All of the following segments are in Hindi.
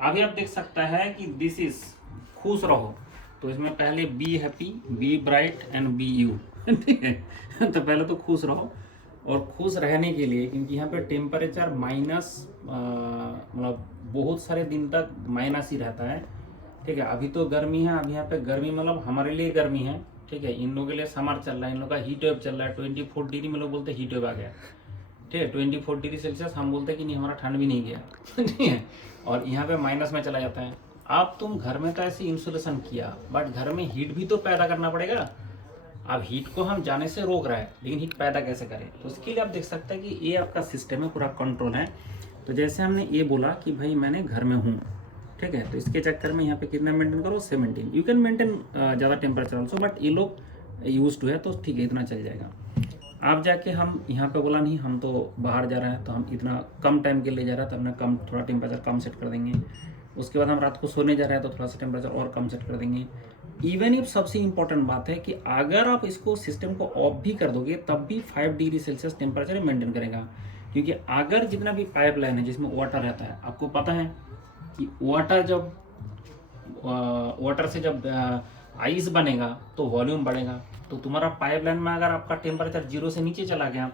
अभी आप देख सकता है कि दिस इज खुश रहो, तो इसमें पहले be happy, be bright and be you. ठीक है, तो पहले तो खुश रहो, और खुश रहने के लिए क्योंकि यहाँ पे टेम्परेचर माइनस मतलब बहुत सारे दिन तक माइनस ही रहता है। ठीक है, अभी तो गर्मी है, अभी यहाँ पे गर्मी मतलब हमारे लिए गर्मी है। ठीक है, इन लोगों के लिए समर चल रहा है, इन लोगों का हीट वेव चल रहा है। 24 डिग्री में लोग बोलते हैं हीट वेव आ गया। ठीक है, 24 डिग्री सेल्सियस हम बोलते हैं कि नहीं हमारा ठंड भी नहीं गया। ठीक है, और यहाँ पे माइनस में चला जाता है। अब तुम घर में तो ऐसे इंसुलेशन किया, बट घर में हीट भी तो पैदा करना पड़ेगा। अब हीट को हम जाने से रोक रहा है, लेकिन हीट पैदा कैसे करें, तो उसके लिए आप देख सकते हैं कि ये आपका सिस्टम है, पूरा कंट्रोल है। तो जैसे हमने ये बोला कि भाई मैंने घर में हूँ, ठीक है, तो इसके चक्कर में यहाँ पे कितना मेंटेन करो, 17। यू कैन मेंटेन ज़्यादा टेम्परेचर ऑल्सो, बट ये लोग यूज टू है, तो ठीक है इतना चल जाएगा। आप जाके हम यहाँ पे बोला नहीं हम तो बाहर जा रहे हैं, तो हम इतना कम टाइम के लिए जा रहे हैं, तो हमने कम थोड़ा टेम्परेचर कम सेट कर देंगे। उसके बाद हम रात को सोने जा रहे हैं, तो थोड़ा सा टेम्परेचर और कम सेट कर देंगे। इवन इफ सबसे इंपॉर्टेंट बात है कि अगर आप इसको सिस्टम को ऑफ भी कर दोगे तब भी 5 डिग्री सेल्सियस टेम्परेचर मेंटेन करेगा। क्योंकि अगर जितना भी पाइपलाइन है जिसमें वाटर रहता है, आपको पता है कि वाटर से जब आइस बनेगा तो वॉल्यूम बढ़ेगा। तो तुम्हारा पाइपलाइन में अगर आपका टेम्परेचर 0 से नीचे चला गया,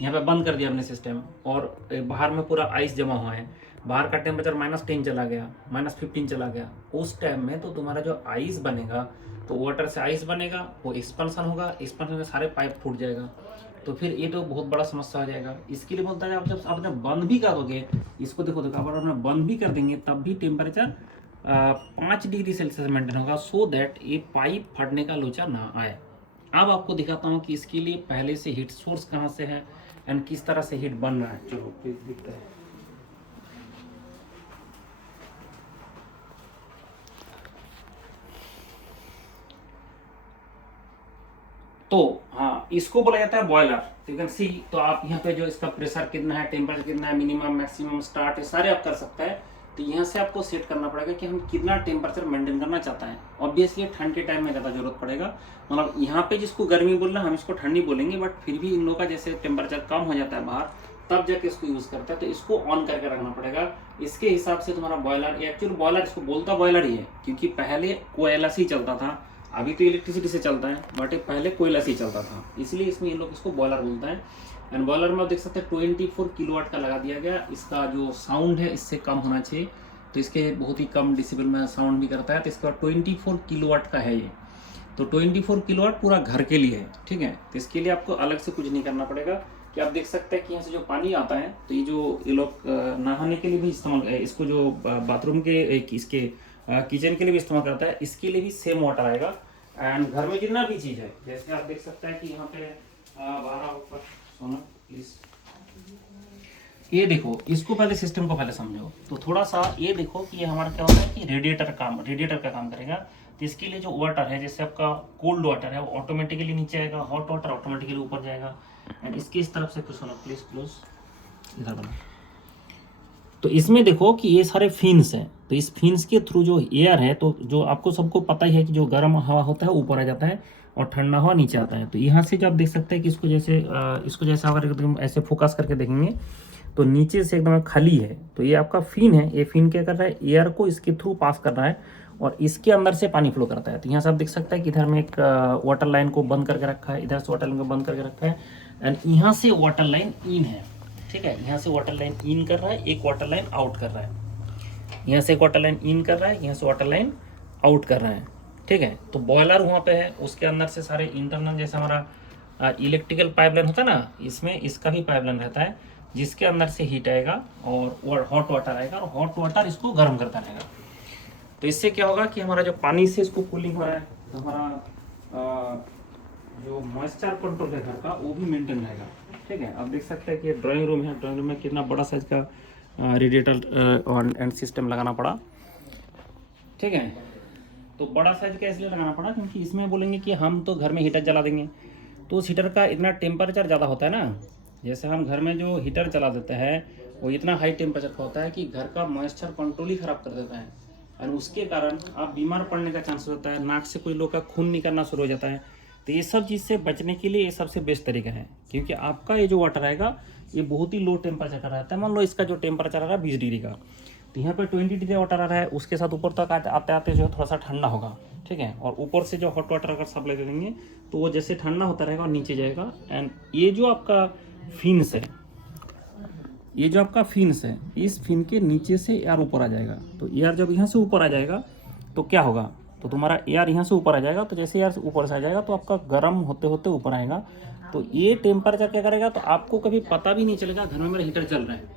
यहाँ पे बंद कर दिया हमने सिस्टम, और बाहर में पूरा आइस जमा हुआ है, बाहर का टेम्परेचर -10 चला गया, -15 चला गया, उस टाइम में तो तुम्हारा जो आइस बनेगा, तो वाटर से आइस बनेगा, वो एक्सपेंशन होगा, एक्सपेंशन में सारे पाइप फूट जाएगा। तो फिर ये तो बहुत बड़ा समस्या हो जाएगा। इसके लिए बोलता है आप जब आपने बंद भी कर दोगे, इसको देखो अगर आपने बंद भी कर देंगे तब भी टेम्परेचर 5 डिग्री सेल्सियस मेंटेन होगा, सो दैट ये पाइप फटने का लोचा ना आए। अब आपको दिखाता हूँ कि इसके लिए पहले से हीट सोर्स कहाँ से है एंड किस तरह से हीट बन रहा है। चलो दिखता है। तो हाँ, इसको बोला जाता है बॉयलर। यू कैन सी, तो आप यहाँ पे जो इसका प्रेशर कितना है, टेम्परेचर कितना है, मिनिमम मैक्सिमम स्टार्ट है, सारे आप कर सकते हैं। तो यहाँ से आपको सेट करना पड़ेगा कि हम कितना टेम्परेचर मेंटेन करना चाहते हैं। ऑब्वियसली ठंड के टाइम में ज़्यादा जरूरत पड़ेगा, मतलब यहाँ पे जिसको गर्मी बोल रहे हैं हम इसको ठंडी बोलेंगे, बट फिर भी इन लोगों का जैसे टेम्परेचर कम हो जाता है बाहर, तब जाके इसको यूज़ करता है। तो इसको ऑन करके रखना पड़ेगा। इसके हिसाब से तुम्हारा बॉयलर, एक्चुअल बॉयलर इसको बोलता बॉयलर ही है, क्योंकि पहले कोयला से ही चलता था, अभी तो इलेक्ट्रिसिटी से चलता है, बट पहले कोयला से ही चलता था, इसलिए इसमें ये लोग इसको बॉयलर बोलते हैं। एंड बॉयलर में आप देख सकते हैं 24 किलोवाट का लगा दिया गया। इसका जो साउंड है इससे कम होना चाहिए, तो इसके बहुत ही कम डिसिबल में साउंड भी करता है। तो इसके बाद 24 किलोवाट का है ये, तो 24 किलोवाट पूरा घर के लिए है। ठीक है, तो इसके लिए आपको अलग से कुछ नहीं करना पड़ेगा। कि आप देख सकते हैं कि यहाँ से जो पानी आता है, तो ये लोग नहाने के लिए भी इस्तेमाल, इसको जो बाथरूम के इसके किचन के लिए भी इस्तेमाल करता है, इसके लिए भी सेम वाटर आएगा। एंड घर में जितना भी चीज़ है, जैसे आप देख सकते हैं कि यहाँ पे बारह ऊपर सोना प्लीज, ये देखो, इसको पहले सिस्टम को पहले समझो। तो थोड़ा सा ये देखो कि ये हमारा क्या होता है कि रेडिएटर का काम करेगा। तो इसके लिए जो वाटर है, जैसे आपका कोल्ड वाटर है वो ऑटोमेटिकली नीचे आएगा, हॉट वाटर ऑटोमेटिकली ऊपर जाएगा। एंड इसके इस तरफ से कुछ होना, प्लीज क्लोज इधर बना। तो इसमें देखो कि ये सारे फिन्स हैं, तो इस फिन्स के थ्रू जो एयर है, तो जो आपको सबको पता ही है कि जो गर्म हवा होता है ऊपर आ जाता है और ठंडा हवा नीचे आता है। तो यहाँ से जो आप देख सकते हैं कि इसको जैसे अगर एकदम ऐसे फोकस करके देखेंगे तो नीचे से एकदम खाली है। तो ये आपका फिन है, ये फिन क्या कर रहा है, एयर को इसके थ्रू पास कर रहा है और इसके अंदर से पानी फ्लो करता है। तो यहाँ से आप देख सकते हैं कि इधर में एक वाटर लाइन को बंद करके रखा है, इधर से वाटर लाइन को बंद करके रखा है, एंड यहाँ से वाटर लाइन इन है। ठीक है, यहाँ से वाटर लाइन इन कर रहा है, एक वाटर लाइन आउट कर रहा है, यहाँ से एक वाटर लाइन इन कर रहा है, यहाँ से वाटर लाइन आउट कर रहा है। ठीक है, तो बॉयलर वहाँ पे है, उसके अंदर से सारे इंटरनल, जैसे हमारा इलेक्ट्रिकल पाइपलाइन होता है ना, इसमें इसका भी पाइपलाइन रहता है, जिसके अंदर से हीट आएगा और हॉट वाटर आएगा, और हॉट वाटर इसको गर्म करता रहेगा। तो इससे क्या होगा कि हमारा जो पानी से इसको कूलिंग हो रहा है, तो हमारा जो मॉइस्चर कंट्रोल है घर का, वो भी मेंटेन रहेगा। ठीक है, आप देख सकते हैं कि ड्राइंग रूम है, ड्राइंग रूम में कितना बड़ा साइज का रेडिएटर और एंड सिस्टम लगाना पड़ा। ठीक है, तो बड़ा साइज का इसलिए लगाना पड़ा क्योंकि इसमें बोलेंगे कि हम तो घर में हीटर जला देंगे, तो उस हीटर का इतना टेम्परेचर ज़्यादा होता है ना, जैसे हम घर में जो हीटर चला देते हैं वो इतना हाई टेम्परेचर का होता है कि घर का मॉइस्चर कंट्रोल ही ख़राब कर देता है, और उसके कारण आप बीमार पड़ने का चांस होता है, नाक से कोई लोग का खून निकलना शुरू हो जाता है। तो ये सब चीज़ से बचने के लिए ये सबसे बेस्ट तरीका है, क्योंकि आपका ये जो वाटर आएगा ये बहुत ही लो टेम्परेचर का रहता है। मान लो इसका जो टेम्परेचर आ रहा है 20 डिग्री का, तो यहाँ पे 20 डिग्री वाटर आ रहा है, उसके साथ ऊपर तक आते आते जो है थोड़ा सा ठंडा होगा, ठीक है। और ऊपर से जो हॉट वाटर अगर सप्लाई दे देंगे तो वो जैसे ठंडा होता रहेगा और नीचे जाएगा। एंड ये जो आपका फिन्स है, ये जो आपका फिन्स है, इस फिन के नीचे से एयर ऊपर आ जाएगा। तो एयर जब यहाँ से ऊपर आ जाएगा तो क्या होगा, तो तुम्हारा एयर यहाँ से ऊपर आ जाएगा। तो जैसे एयर ऊपर से आ जाएगा तो आपका गर्म होते होते ऊपर आएगा। तो ये टेम्परेचर क्या करेगा, तो आपको कभी पता भी नहीं चलेगा घर में मेरा हीटर चल रहा है,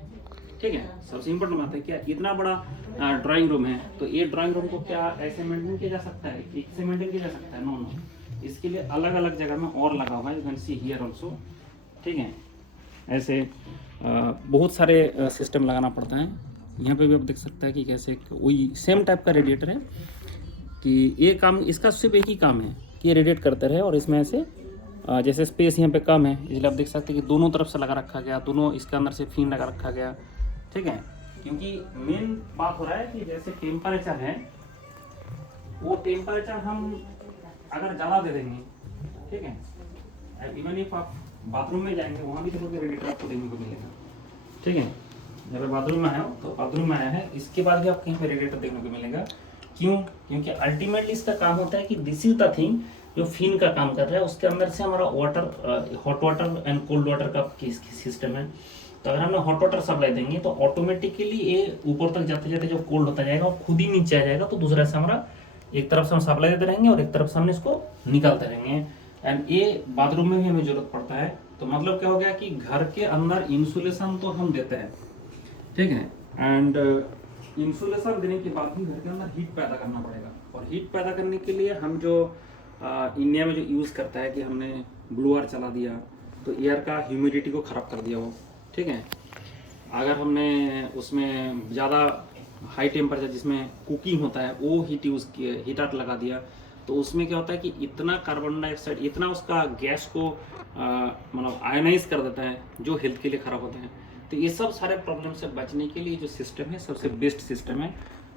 ठीक है। सबसे इम्पोर्टेंट बात है क्या, इतना बड़ा ड्राइंग रूम है, तो ये ड्राइंग रूम को क्या ऐसे मेंटेन किया जा सकता है, एक से मेंटेन किया जा सकता है? नो नो, इसके लिए अलग अलग जगह में और लगा हुआ है, you can see here also, ठीक है। ऐसे बहुत सारे सिस्टम लगाना पड़ता है। यहाँ पे भी आप देख सकते हैं कि कैसे वही सेम टाइप का रेडिएटर है कि ये काम, इसका सिर्फ एक ही काम है कि ये रेडिएट करते रहे। और इसमें ऐसे जैसे स्पेस यहाँ पे कम है, इसलिए आप देख सकते हैं कि दोनों तरफ से लगा रखा गया, दोनों इसके अंदर से फिन लगा रखा गया, ठीक है। क्योंकि मेन बात हो रहा है कि जैसे टेम्परेचर है, वो टेम्परेचर हम अगर ज़्यादा दे देंगे, ठीक है, इवन इफ आप बाथरूम में जाएंगे वहाँ भी देखोगे रेडिएटर आपको देखने को मिलेगा, ठीक है। जब बाथरूम में आया हो तो बाथरूम में आया है, इसके बाद भी आपको यहाँ पे रेडिएटर देखने को मिलेगा। क्यों? क्योंकि अल्टीमेटली इसका काम होता है कि दिस इज द थिंग जो फिन का काम कर रहा है, उसके अंदर से हमारा water, hot water and cold water का सिस्टम है। तो अगर हम हॉट वाटर सप्लाई देंगे तो ऑटोमेटिकली ये ऊपर तक जाते जाते जब कोल्ड होता जाएगा और खुद ही नीचे आ जाएगा। तो दूसरा से हमारा एक तरफ से हम सप्लाई देते रहेंगे और एक तरफ से हमने इसको निकालते रहेंगे। एंड ये बाथरूम में भी हमें जरूरत पड़ता है। तो मतलब क्या हो गया कि घर के अंदर इंसुलेशन तो हम देते हैं, ठीक है। एंड इंसुलेशन देने के बाद भी घर के अंदर हीट पैदा करना पड़ेगा। और हीट पैदा करने के लिए हम जो इंडिया में जो यूज़ करता है कि हमने ब्लोअर चला दिया तो एयर का ह्यूमिडिटी को ख़राब कर दिया वो, ठीक है। अगर हमने उसमें ज़्यादा हाई टेम्परेचर जिसमें कुकिंग होता है वो हीटर लगा दिया तो उसमें क्या होता है कि इतना कार्बन डाइऑक्साइड, इतना उसका गैस को मतलब आयनाइज कर देता है जो हेल्थ के लिए ख़राब होते हैं। तो ये सब सारे प्रॉब्लम से बचने के लिए जो सिस्टम है सबसे बेस्ट सिस्टम है।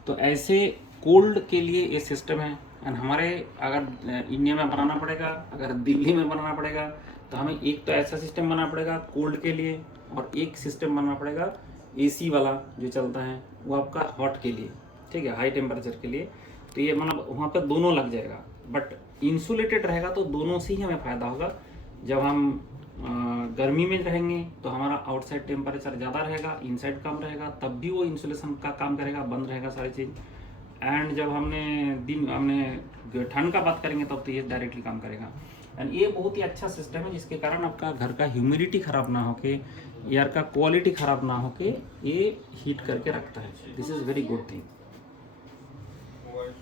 तो ऐसे कोल्ड के लिए ये सिस्टम है। एंड हमारे अगर इंडिया में बनाना पड़ेगा, अगर दिल्ली में बनाना पड़ेगा तो हमें एक तो ऐसा सिस्टम बनाना पड़ेगा कोल्ड के लिए, और एक सिस्टम बनाना पड़ेगा एसी वाला जो चलता है वो आपका हॉट के लिए, ठीक है, हाई टेम्परेचर के लिए। तो ये मतलब वहाँ पर दोनों लग जाएगा, बट इंसुलेटेड रहेगा तो दोनों से ही हमें फ़ायदा होगा। जब हम गर्मी में रहेंगे तो हमारा आउटसाइड टेम्परेचर ज़्यादा रहेगा, इनसाइड कम रहेगा, तब भी वो इंसुलेशन का काम करेगा, बंद रहेगा सारी चीज़। एंड जब हमने ठंड का बात करेंगे तब तो ये डायरेक्टली काम करेगा। एंड ये बहुत ही अच्छा सिस्टम है जिसके कारण आपका घर का ह्यूमिडिटी ख़राब ना होके, एयर का क्वालिटी ख़राब ना होके ये हीट करके रखता है। This is very good thing.